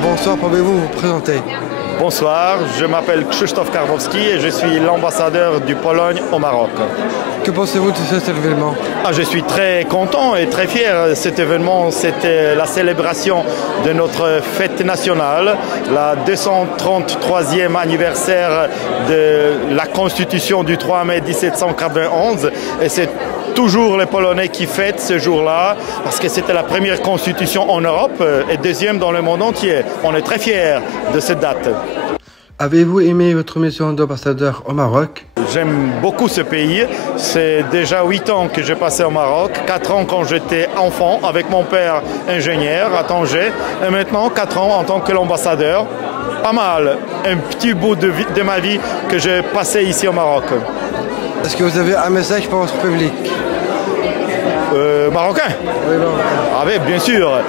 bonsoir, pouvez-vous vous présenter? Bonsoir, je m'appelle Krzysztof Karwowski et je suis l'ambassadeur du Pologne au Maroc. Que pensez-vous de cet événement? Je suis très content et très fier. Cet événement, c'était la célébration de notre fête nationale, la 233e anniversaire de la Constitution du 3 mai 1791. Et c'est toujours les Polonais qui fêtent ce jour-là parce que c'était la première constitution en Europe et deuxième dans le monde entier. On est très fiers de cette date. Avez-vous aimé votre mission d'ambassadeur au Maroc? J'aime beaucoup ce pays. C'est déjà 8 ans que j'ai passé au Maroc, 4 ans quand j'étais enfant avec mon père ingénieur à Tanger et maintenant 4 ans en tant que l'ambassadeur. Pas mal, un petit bout de ma vie que j'ai passé ici au Maroc. Est-ce que vous avez un message pour votre public? Marocain? Oui, non. Ah oui, bien sûr.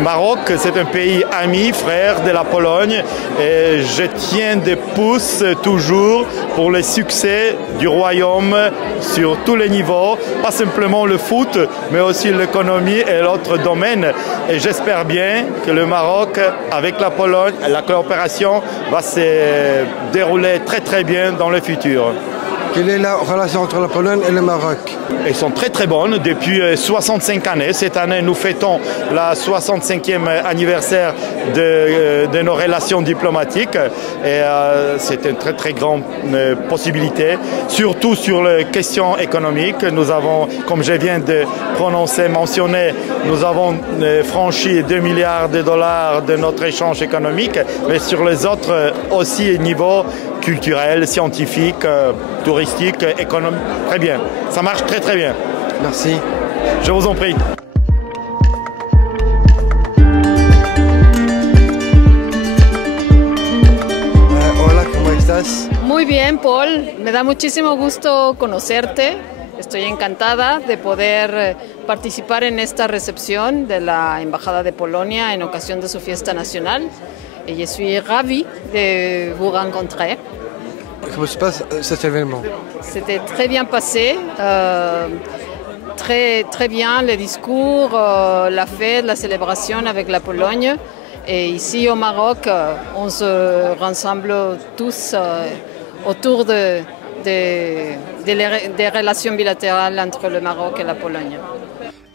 Maroc, c'est un pays ami, frère de la Pologne et je tiens des pouces toujours pour le succès du royaume sur tous les niveaux, pas simplement le foot, mais aussi l'économie et l'autre domaine. Et j'espère bien que le Maroc, avec la Pologne, la coopération va se dérouler très très bien dans le futur. Quelle est la relation entre la Pologne et le Maroc? Elles sont très très bonnes depuis 65 années. Cette année, nous fêtons la 65e anniversaire de nos relations diplomatiques. Et c'est une très très grande possibilité, surtout sur les questions économiques. Nous avons, comme je viens de mentionner, nous avons franchi 2 milliards de dollars de notre échange économique, mais sur les autres aussi niveau culturel, scientifique, touristique, économique. Très bien. Ça marche très très bien. Merci. Je vous en prie. Hola, ¿cómo estás? Muy bien, Paul. Me da muchísimo gusto conocerte. Estoy encantada de poder participar en esta recepción de la Embajada de Polonia en ocasión de su fiesta nacional. Et je suis ravie de vous rencontrer. Comment se passe cet événement? C'était très bien passé, très bien les discours, la fête, la célébration avec la Pologne. Et ici au Maroc, on se rassemble tous autour des relations bilatérales entre le Maroc et la Pologne.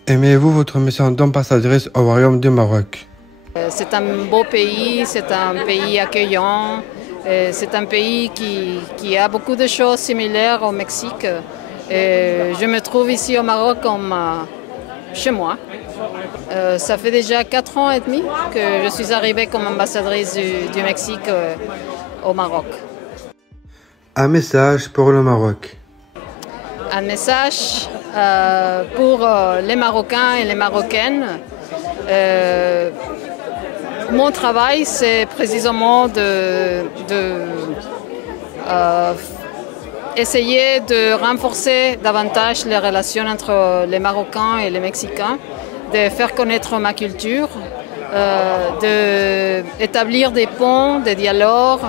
Aimez-vous votre mission d'ambassadrice au Royaume du Maroc? C'est un beau pays, c'est un pays accueillant, c'est un pays qui a beaucoup de choses similaires au Mexique. Je me trouve ici au Maroc comme chez moi. Ça fait déjà 4 ans et demi que je suis arrivée comme ambassadrice du Mexique au Maroc. Un message pour le Maroc. Un message pour les Marocains et les Marocaines. Mon travail, c'est précisément essayer de renforcer davantage les relations entre les Marocains et les Mexicains, de faire connaître ma culture, d'établir des ponts, des dialogues,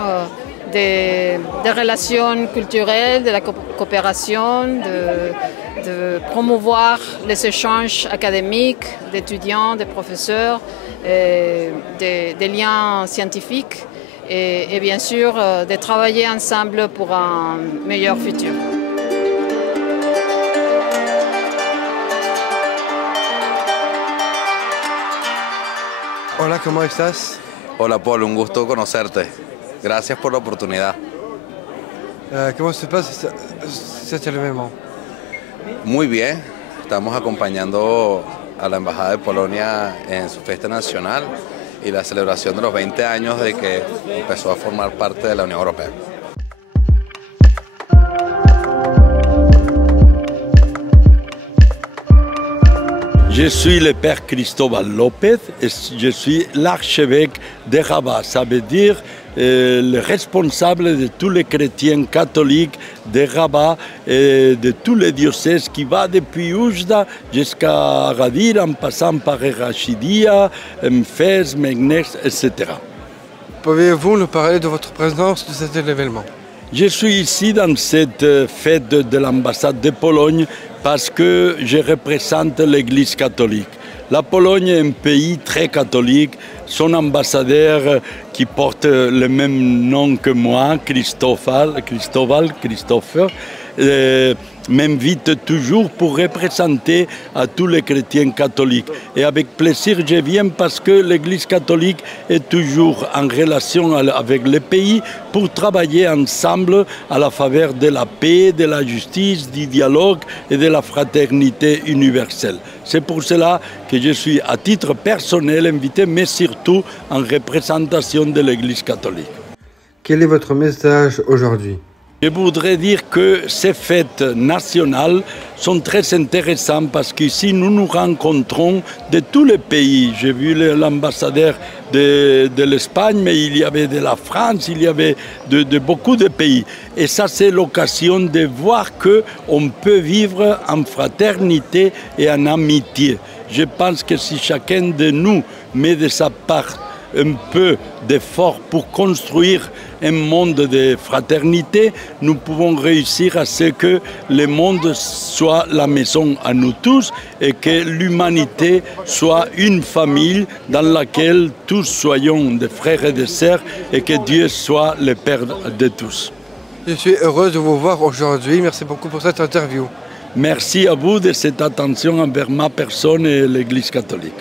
des relations culturelles, de la coopération, de promouvoir les échanges académiques d'étudiants, de professeurs, des liens scientifiques et bien sûr de travailler ensemble pour un meilleur futur. Hola, ¿cómo estás? Hola Paul, un gusto conocerte. Gracias por la oportunidad. Comment se passe cet événement? Muy bien, estamos acompañando a la Embajada de Polonia en su fiesta nacional y la celebración de los 20 años de que empezó a formar parte de la Unión Europea. Je suis le père Cristóbal López et je suis l'archevêque de Rabat. Ça veut dire le responsable de tous les chrétiens catholiques de Rabat et de tous les diocèses qui va depuis Oujda jusqu'à Agadir en passant par Rachidia, Fès, Meknès, etc. Pouvez-vous nous parler de votre présence de cet événement? Je suis ici dans cette fête de l'ambassade de Pologne parce que je représente l'Église catholique. La Pologne est un pays très catholique. Son ambassadeur, qui porte le même nom que moi, Christopher, m'invite toujours pour représenter à tous les chrétiens catholiques. Et avec plaisir, je viens parce que l'Église catholique est toujours en relation avec le pays pour travailler ensemble à la faveur de la paix, de la justice, du dialogue et de la fraternité universelle. C'est pour cela que je suis à titre personnel invité, mais surtout en représentation de l'Église catholique. Quel est votre message aujourd'hui? Je voudrais dire que ces fêtes nationales sont très intéressantes parce qu'ici nous nous rencontrons de tous les pays. J'ai vu l'ambassadeur de l'Espagne, mais il y avait de la France, il y avait de beaucoup de pays. Et ça, c'est l'occasion de voir qu'on peut vivre en fraternité et en amitié. Je pense que si chacun de nous met de sa part un peu d'effort pour construire un monde de fraternité, nous pouvons réussir à ce que le monde soit la maison à nous tous et que l'humanité soit une famille dans laquelle tous soyons des frères et des sœurs et que Dieu soit le Père de tous. Je suis heureux de vous voir aujourd'hui. Merci beaucoup pour cette interview. Merci à vous de cette attention envers ma personne et l'Église catholique.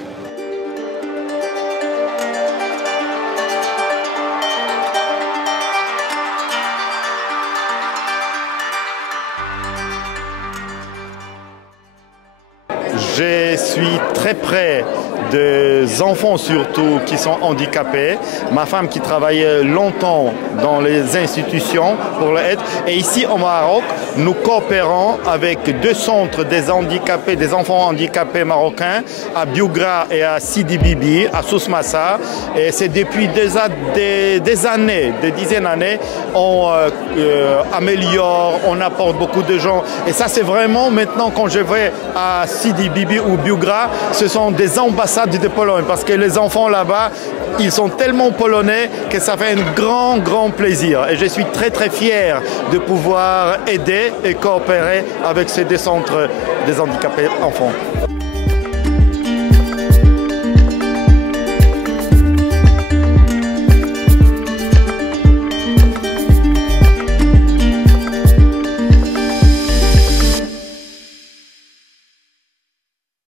Je suis très près des enfants surtout qui sont handicapés. Ma femme qui travaille longtemps dans les institutions pour l'aide. Et ici au Maroc, nous coopérons avec deux centres des handicapés, des enfants handicapés marocains, à Biougra et à Sidi Bibi, à Souss-Massa. Et c'est depuis des années, des dizaines d'années, on améliore, on apporte beaucoup de gens. Et ça, c'est vraiment maintenant quand je vais à Sidi Bibi ou Biougra, ce sont des ambassades de Pologne parce que les enfants là-bas, ils sont tellement polonais que ça fait un grand plaisir. Et je suis très fier de pouvoir aider et coopérer avec ces deux centres des handicapés enfants.